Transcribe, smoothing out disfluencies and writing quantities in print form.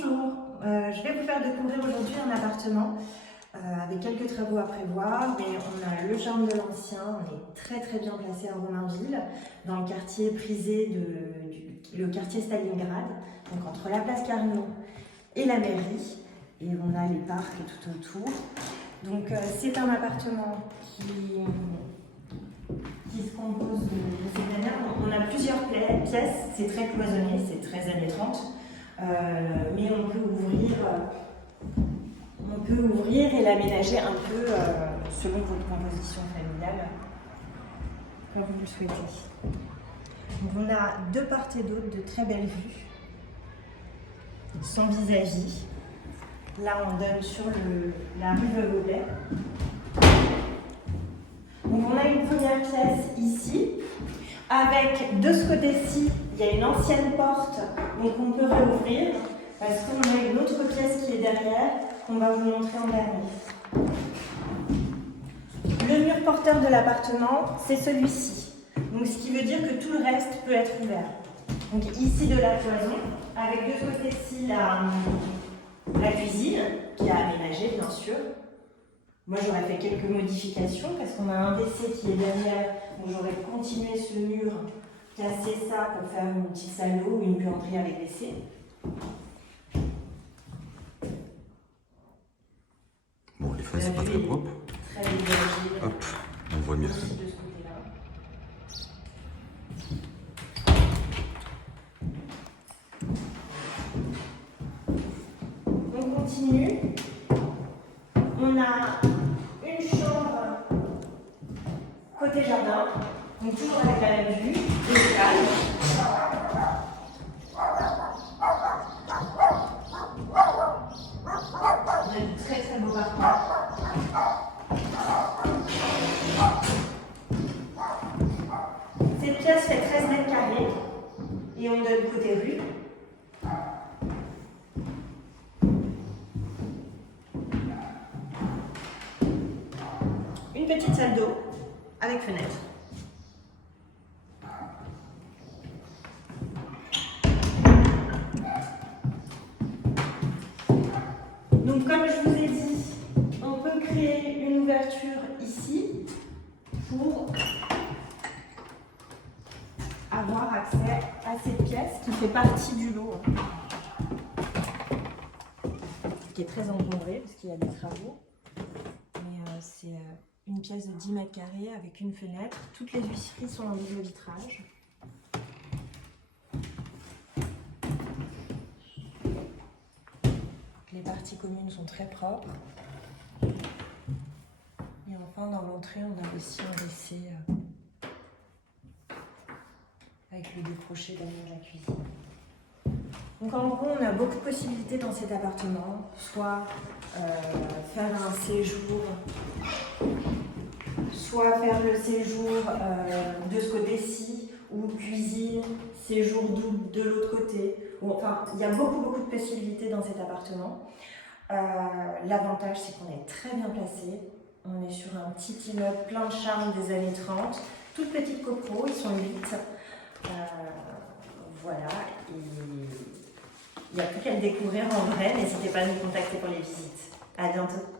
Bonjour, je vais vous faire découvrir aujourd'hui un appartement avec quelques travaux à prévoir, mais on a le charme de l'ancien, on est très bien placé à Romainville, dans le quartier prisé le quartier Stalingrad, donc entre la place Carnot et la mairie, et on a les parcs tout autour. Donc c'est un appartement qui se compose de cette manière. On a plusieurs pièces, c'est très cloisonné, c'est très années 30, mais on peut ouvrir et l'aménager un peu selon votre composition familiale, comme vous le souhaitez. Donc on a de part et d'autre de très belles vues, sans vis-à-vis. Là on donne sur la rue Veuve-Aubert. Donc on a une première pièce ici, avec de ce côté-ci, il y a une ancienne porte, donc on peut réouvrir, parce qu'on a une autre pièce qui est derrière, qu'on va vous montrer en dernier. Le mur porteur de l'appartement, c'est celui-ci. Donc ce qui veut dire que tout le reste peut être ouvert. Donc ici de la cloison, avec de ce côté-ci la cuisine, qui est aménagée bien sûr. Moi, j'aurais fait quelques modifications parce qu'on a un WC qui est derrière, donc j'aurais continué ce mur, cassé ça pour faire une petite salle d'eau ou une buanderie avec WC. Bon, les fenêtres, c'est pas très propre. Très dégagé. Hop, on voit mieux. De ce côté-là. On continue. On a une chambre côté jardin, donc toujours avec la même vue, et l'étage. On a de très beaux parcours. Cette pièce fait 13 mètres carrés et on donne côté rue. Une petite salle d'eau avec fenêtre. Donc comme je vous ai dit, on peut créer une ouverture ici pour avoir accès à cette pièce qui fait partie du lot, qui est très encombrée parce qu'il y a des travaux. Mais c'est une pièce de 10 mètres carrés avec une fenêtre. Toutes les huisseries sont en double vitrage. Les parties communes sont très propres. Et enfin, dans l'entrée, on a aussi un WC avec le décroché derrière la cuisine. Donc en gros, on a beaucoup de possibilités dans cet appartement, soit faire un séjour, soit faire le séjour de ce côté-ci, ou cuisine, séjour double de l'autre côté. Enfin, il y a beaucoup de possibilités dans cet appartement. L'avantage, c'est qu'on est très bien placé. On est sur un petit immeuble plein de charme des années 30. Toutes petites copros, ils sont 8. Voilà. Et il n'y a plus qu'à le découvrir en vrai. N'hésitez pas à nous contacter pour les visites. À bientôt.